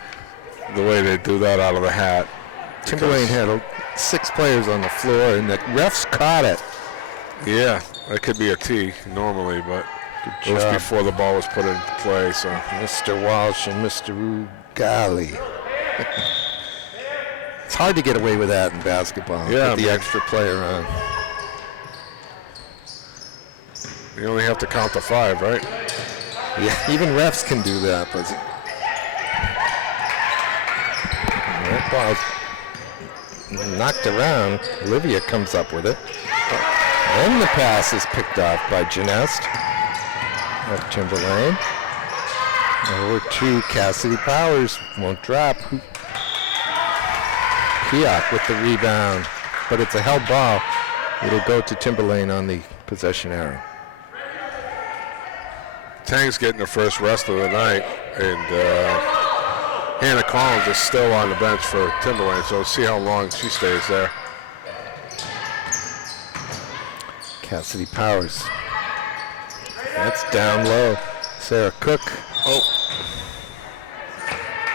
do that out of the hat. Timberlane had 6 players on the floor, and the refs caught it. Yeah, that could be a T normally, but It was before the ball was put in play, so. Mr. Walsh and Mr. Ugali. It's hard to get away with that in basketball. Yeah, Put the extra player on. You only have to count to 5, right? Yeah, even refs can do that. But that ball's knocked around. Olivia comes up with it. And the pass is picked off by Janest of Timberlane. Over to Cassidy Powers. Won't drop. Piak with the rebound. But it's a held ball. It'll go to Timberlane on the possession arrow. Tang's getting the first rest of the night, and Hannah Collins is still on the bench for Timberlane, so see how long she stays there. Cassidy Powers. That's down low. Sarah Cook. Oh.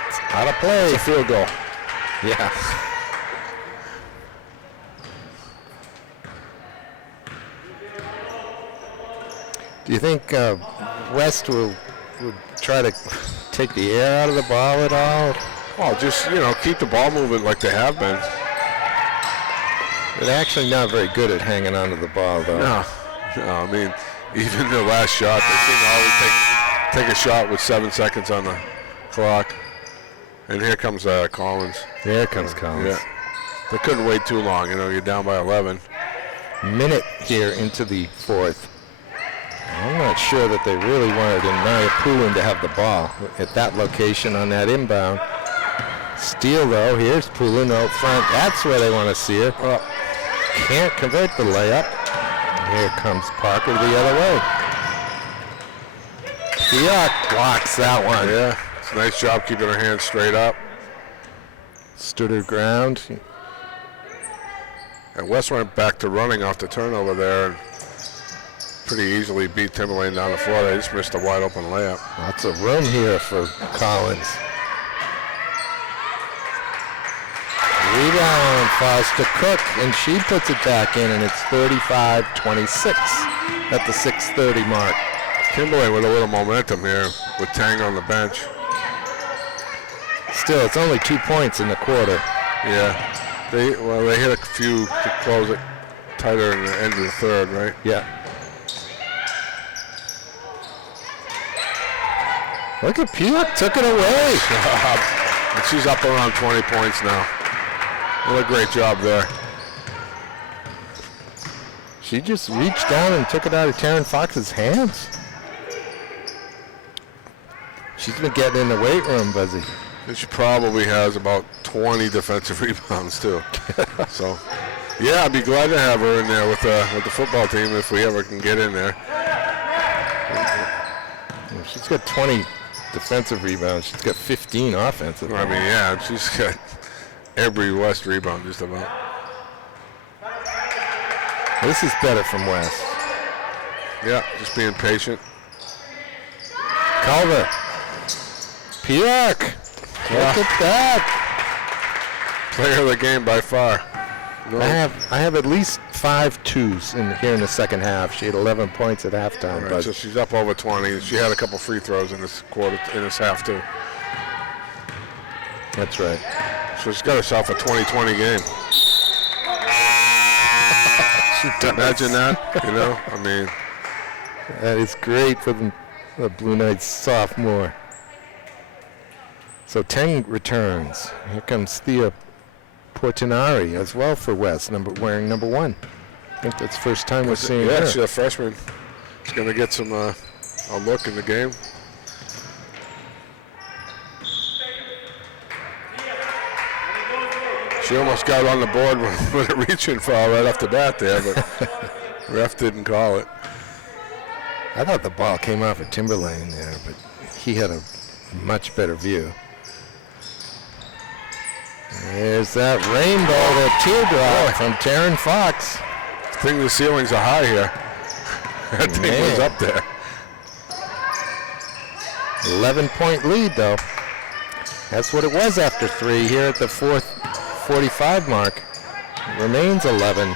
It's out of play. It's a field goal. Yeah. Do you think West would try to take the air out of the ball at all? Well, just, keep the ball moving like they have been. They're actually not very good at hanging on to the ball, though. No, I mean, even the last shot, they seem to always take a shot with 7 seconds on the clock. And here comes Collins. Here comes Collins. Yeah. They couldn't wait too long. You're down by 11. Minute here into the fourth. I'm not sure that they really wanted Anaya Poulin to have the ball at that location on that inbound. Steal, though. Here's Poulin out front. That's where they want to see her. Well, can't convert the layup. Here comes Parker the other way. Piak blocks that one. Yeah, it's a nice job keeping her hands straight up. Stood her ground. And West went back to running off the turnover there and pretty easily beat Timberlane down the floor. They just missed a wide open layup. Lots of room here for Collins. Rebound falls to Cook, and she puts it back in, and it's 35-26 at the 6:30 mark. Timberlane with a little momentum here with Tang on the bench. Still, it's only 2 points in the quarter. Yeah, they hit a few to close it tighter in the end of the third, right? Yeah. Look at Piak, took it away. And she's up around 20 points now. What a great job there. She just reached down and took it out of Taryn Fox's hands. She's been getting in the weight room, Buzzy. And she probably has about 20 defensive rebounds too. So, yeah, I'd be glad to have her in there with the football team if we ever can get in there. She's got 20 defensive rebounds. She's got 15 offensive. I mean, yeah, she's got every West rebound just about. This is better from West. Yeah, just being patient. Culver. Piak. Look at that. Player of the game by far. No. I have at least 5 twos here in the second half. She had 11 points at halftime. Right, but so she's up over 20. She had a couple free throws in this quarter, in this half too. That's right. So she's got herself a 20-20 game. Imagine that, I mean. That is great for the Blue Knights sophomore. So Tang returns. Here comes Thea Portinari as well for West, wearing number 1. I think that's the first time we're seeing her. Yeah, she's a freshman. She's going to get some a look in the game. She almost got on the board with a reach-in foul right off the bat there, but ref didn't call it. I thought the ball came off of Timberlane there, but he had a much better view. There's that rainbow, that teardrop from Taryn Fox. I think the ceilings are high here. That thing was up there. 11-point lead, though. That's what it was after 3 here at the 4:45 mark. It remains 11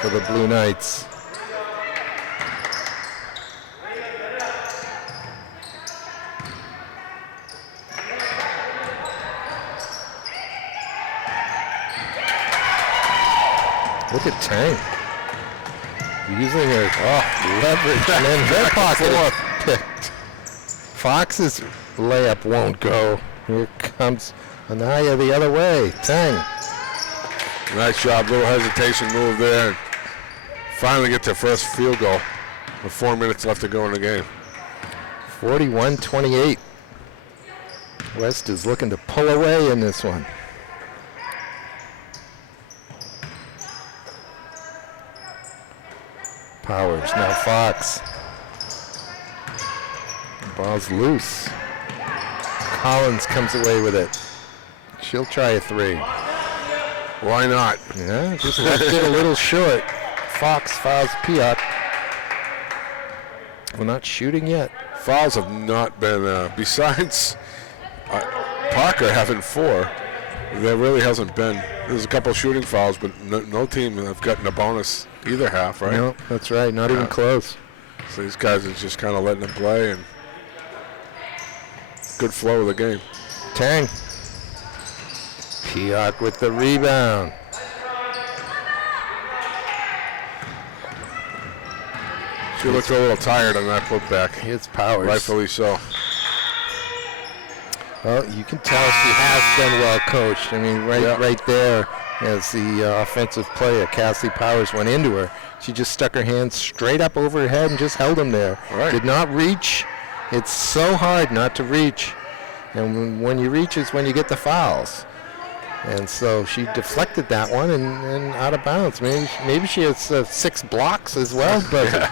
for the Blue Knights. Look at Tang. Using her leverage and then her pocket picked. Fox's layup won't go. Here comes Anaya the other way. Tang. Nice job. Little hesitation move there. And finally get their first field goal with 4 minutes left to go in the game. 41-28. West is looking to pull away in this one. Powers, now Fox. Ball's loose. Collins comes away with it. She'll try a three. Why not? Yeah, just left it a little short. Fox fouls Piot. We're not shooting yet. Fouls have not been, besides Parker having 4, there really hasn't been. There's a couple shooting fouls, but no team have gotten a bonus either half, right? No, that's right. Not even close. So these guys are just kind of letting them play, and good flow of the game. Tang. Piot with the rebound. She looked a little tired on that putback. It's Powers. Rightfully so. Well, you can tell she has been well coached. I mean, right there, as the offensive player, Cassie Powers, went into her, she just stuck her hands straight up over her head and just held them there. Right. Did not reach. It's so hard not to reach. And when you reach is when you get the fouls. And so she deflected that one and out of bounds. Maybe she has 6 blocks as well. But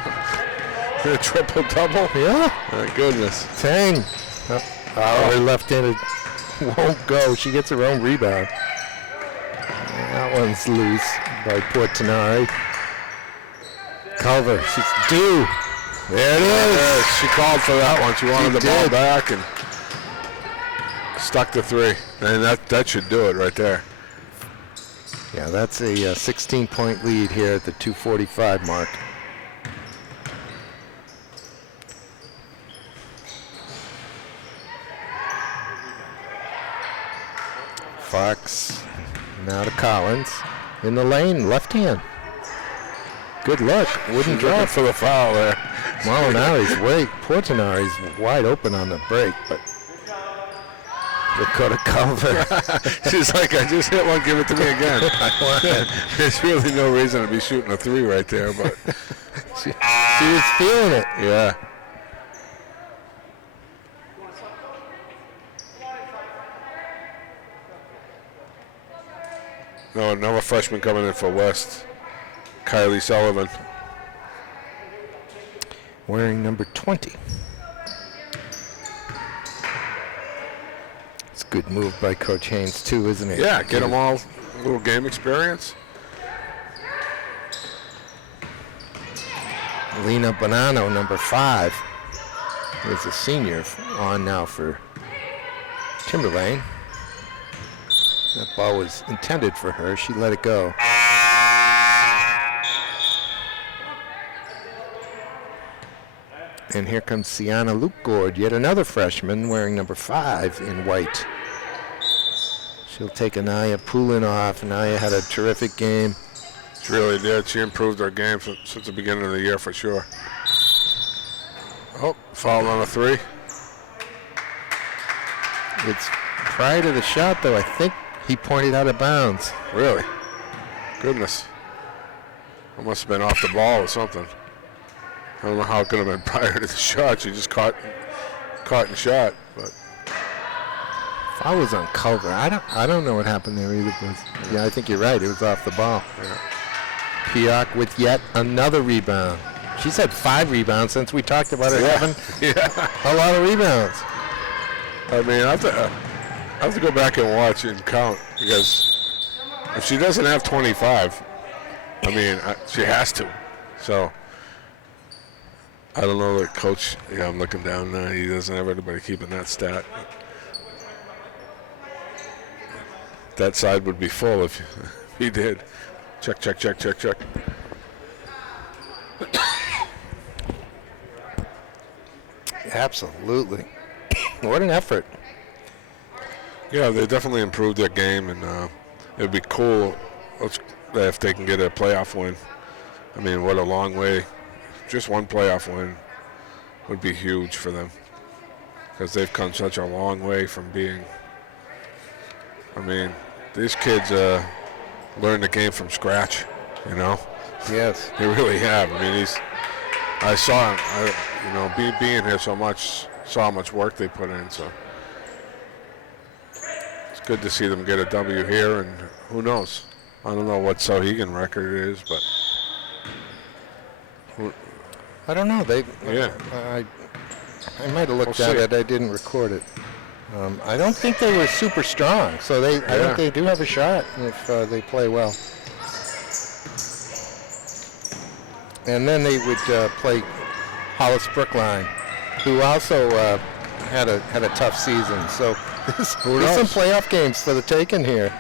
A triple-double? Yeah. My goodness. Tang. Her left-handed won't go. She gets her own rebound. That one's loose by Portinari. Culver, she's due. There it is. She called for that one. She wanted the ball back and stuck the 3. And that should do it right there. Yeah, that's a 16-point lead here at the 2:45 mark. Fox now to Collins in the lane, left hand. Good look, wouldn't drop for the foul there. Portinari's wide open on the break, but Dakota Culver. She's like, I just hit one, give it to me again. There's really no reason to be shooting a 3 right there, but she was feeling it. Yeah. No, another freshman coming in for West. Kylie Sullivan. Wearing number 20. It's a good move by Coach Haynes too, isn't it? Yeah, get them all a little game experience. Lena Bonanno, number 5, is a senior on now for Timberlane. That ball was intended for her. She let it go. And here comes Sienna Lukegord, yet another freshman wearing number 5 in white. She'll take Anaya Poulin off. Anaya had a terrific game. She really did. She improved her game since the beginning of the year for sure. Oh, foul on a 3. It's prior to the shot, though. I think he pointed out of bounds. Really? Goodness. It must have been off the ball or something. I don't know how it could have been prior to the shot. She just caught and shot. But Foul was on Culver. I don't know what happened there either. But yeah, I think you're right. It was off the ball. yeah. Piot with yet another rebound. She's had 5 rebounds since we talked about her having a lot of rebounds. I mean, I have to go back and watch and count, because if she doesn't have 25, I mean, she has to. So I don't know, the coach. Yeah, I'm looking down now. He doesn't have anybody keeping that stat. That side would be full if he did. Check, check, check, check, check. Absolutely. What an effort. Yeah, they definitely improved their game, and it'd be cool. that if they can get a playoff win, I mean, what a long way. Just one playoff win would be huge for them because they've come such a long way from being. I mean, these kids learn the game from scratch, you know. Yes. They really have. I mean, I saw him, being here so much, saw how much work they put in. So it's good to see them get a W here, and who knows? I don't know what Sauhegan record it is, but I don't know. yeah. I might have looked at it. I didn't record it. I don't think they were super strong, so I think they do have a shot if they play well. And then they would play Hollis Brookline, who also had a tough season. So there's some playoff games for the taking here.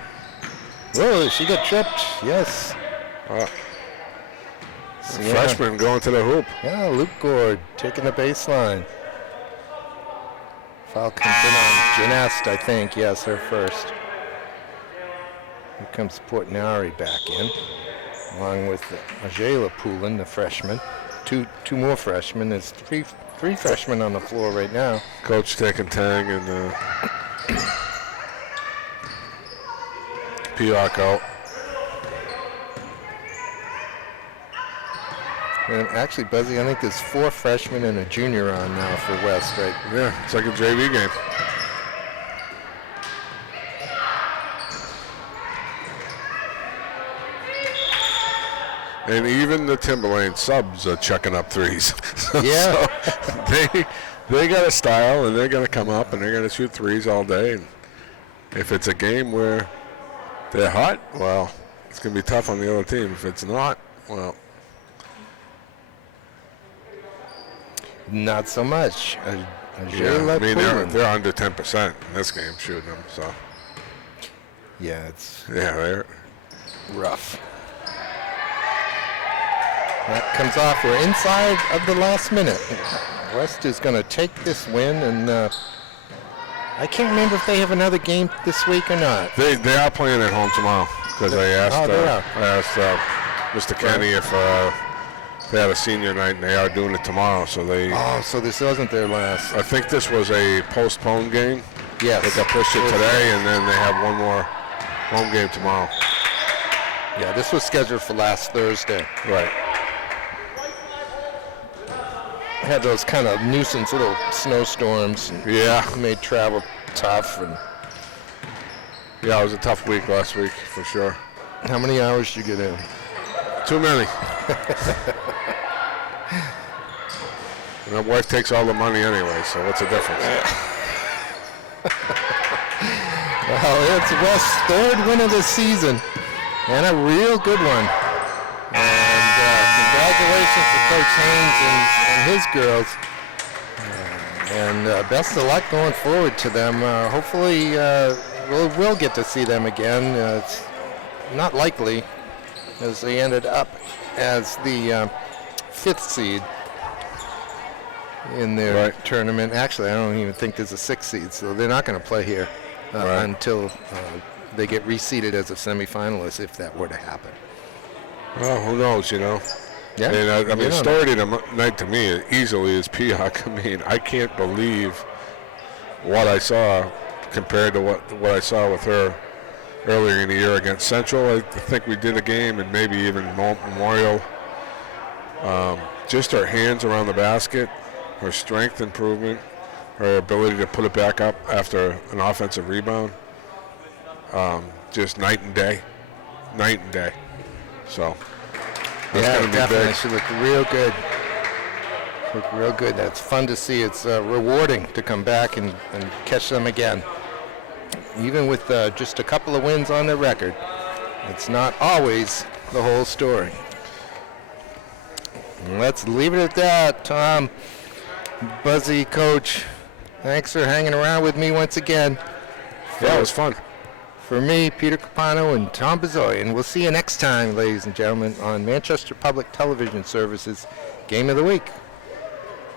Whoa, she got tripped. Yes. Freshman going to the hoop. Yeah, Luke Gord taking the baseline. Foul comes in on Janest, I think. Yes, her first. Here comes Portnari back in, along with Ajayla Poulin, the freshman. Two more freshmen. There's three freshmen on the floor right now. Coach taking Tang and Pioch out. And actually, Buzzy, I think there's 4 freshmen and a junior on now for West, right? Yeah, it's like a JV game. And even the Timberlane subs are checking up threes. Yeah. So they got a style, and they're going to come up, and they're going to shoot threes all day. And if it's a game where they're hot, well, it's going to be tough on the other team. If it's not, well, not so much. yeah, I mean, they're under 10% in this game shooting them. So yeah, it's they're rough. That comes off. We're inside of the last minute. West is going to take this win, and I can't remember if they have another game this week or not. They are playing at home tomorrow because I asked Mr. Kenny if they had a senior night, and they are doing it tomorrow. So so this wasn't their last. I think this was a postponed game. Yes. They got pushed it today, and then they have one more home game tomorrow. Yeah, this was scheduled for last Thursday. Right. Had those kind of nuisance little snowstorms. Yeah. Made travel tough. And yeah, it was a tough week last week for sure. How many hours did you get in? Too many. And my wife takes all the money anyway, so what's the difference? Well, it's West's 3rd win of the season, and a real good one. And congratulations to Coach Haynes and his girls. And best of luck going forward to them. Hopefully, we'll get to see them again. It's not likely, as they ended up as the 5th seed in their tournament. Actually, I don't even think there's a 6th seed, so they're not going to play here until they get reseeded as a semifinalist, if that were to happen. Well, who knows, you know? Yeah. And I mean, story of the night to me easily is Pioch. I mean, I can't believe what I saw compared to what I saw with her earlier in the year against Central. I think we did a game, and maybe even Memorial. Just her hands around the basket, her strength improvement, her ability to put it back up after an offensive rebound. Just night and day. So that's going to be big. She looked real good. Looked real good. That's fun to see. It's rewarding to come back and catch them again. Even with just a couple of wins on their record, it's not always the whole story. Let's leave it at that. Tom, Buzzy, Coach, thanks for hanging around with me once again. Yeah, it was fun. For me, Peter Capano and Tom Bezoyan. We'll see you next time, ladies and gentlemen, on Manchester Public Television Services Game of the Week.